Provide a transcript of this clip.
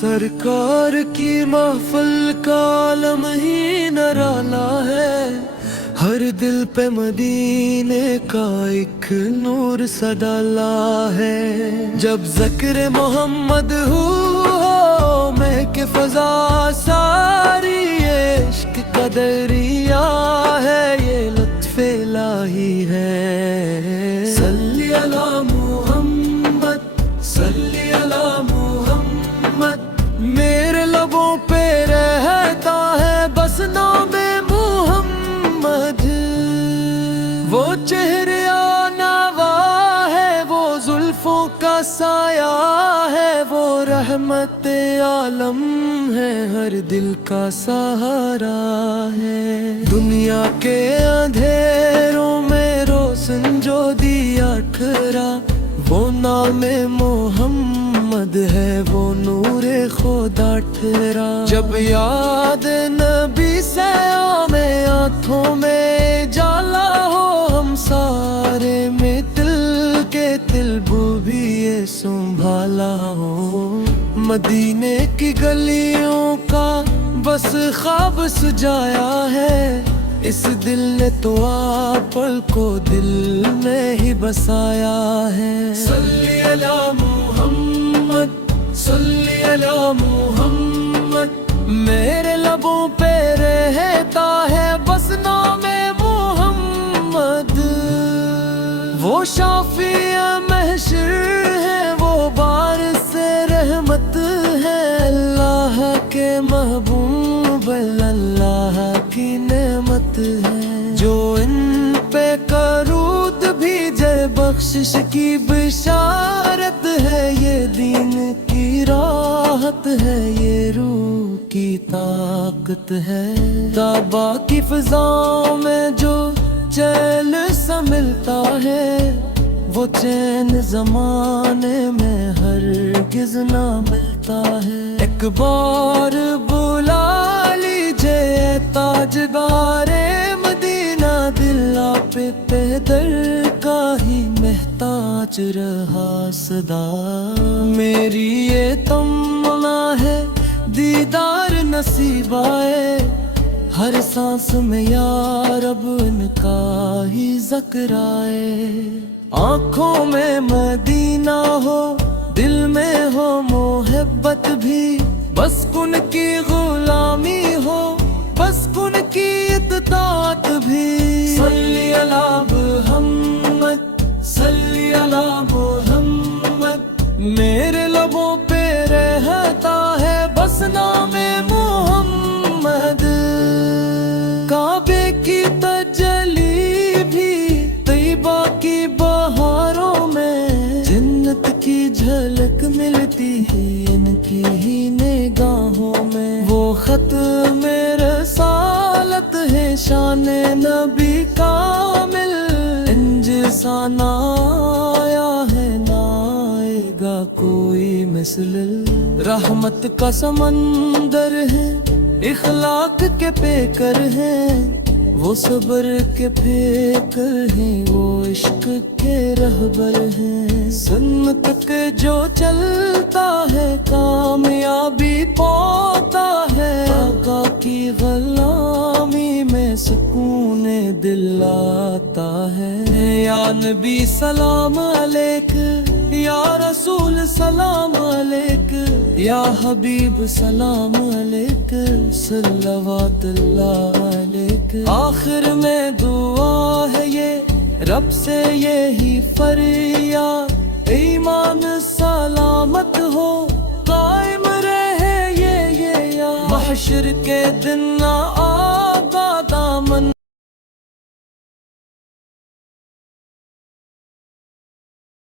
سرکار کی محفل کا عالم ہی نرالا ہے، ہر دل پہ مدینے کا ایک نور سا ڈالا ہے۔ جب ذکر محمد ہو میں کہ فضا ساری عشق کا دریا ہے، یہ لطف الہی ہے۔ صلی علی محمد، صلی علی محمد، میرے لبوں پہ رہتا ہے بس نام محمد۔ وہ چہرے نوا ہے، وہ زلفوں کا سایہ ہے، وہ رحمت عالم ہے، ہر دل کا سہارا ہے۔ دنیا کے اندھیروں میں روشن جو دیا ٹھہرا، وہ نام محمد ہے، وہ نور خدا ٹھہرا۔ جب یاد نبی سے میں آنکھوں میں جالا ہو، ہم سارے میں دل کے تلبو بھی یہ سنبھالا ہو۔ مدینے کی گلیوں کا بس خواب سجایا ہے، اس دل نے تو آپ کو دل میں ہی بسایا ہے۔ صلی علی محمد، صلی علی محمد، میرے لبوں پہ رہتا ہے بس نام محمد۔ وہ شافی محشر ہے، وہ بارث رحمت ہے، اللہ کے محبوب اللہ کی نعمت ہے۔ جو ان پہ کرود بھیجے بخشش کی بشارت ہے، یہ دین کی راحت ہے، یہ روح کی طاقت ہے۔ تابا کی فضاؤں میں جو چین سا ملتا ہے، وہ چین زمانے میں ہرگز نہ ملتا ہے۔ ایک بار بلا لیجئے تاجدار مدینہ، دل آپ پہ در کا ہی محتاج رہا صدا۔ میری یہ تمنا ہے دیدار نصیب آئے، ہر سانس میں یا رب ان کا ہی ذکر آئے۔ آنکھوں میں مدینہ ہو، دل میں ہو محبت بھی، بس کن کی غلامی ہو، بس کن کی اطاعت بھی۔ صلی علی محمد، صلی علی محمد، میرے لبوں پہ رہتا ہے بس نام محمد۔ کعبے کی تجلی بھی طیبہ کی بہاروں میں، جنت کی جھلک ملتی ہے ان کی ہی نگاہوں میں۔ وہ ختم رسالت ہے، شان نبی کامل، ان جیسا نہ آیا ہے نہ آئے گا کوئی مثل۔ رحمت کا سمندر ہے، اخلاق کے پیکر ہیں، وہ صبر کے پیکر ہیں، وہ عشق کے رہبر ہیں۔ سنت کے جو چلتا ہے کامیابی پاتا ہے، آقا کی غلامی میں سکون دل آتا ہے۔ یا نبی سلام علیک، یا رسول سلام علیک، یا حبیب سلام علیک، صلوات اللہ علیک۔ آخر میں دعا ہے یہ رب سے یہی فریاد، ایمان سلامت ہو قائم رہے یہ محشر کے دن نہ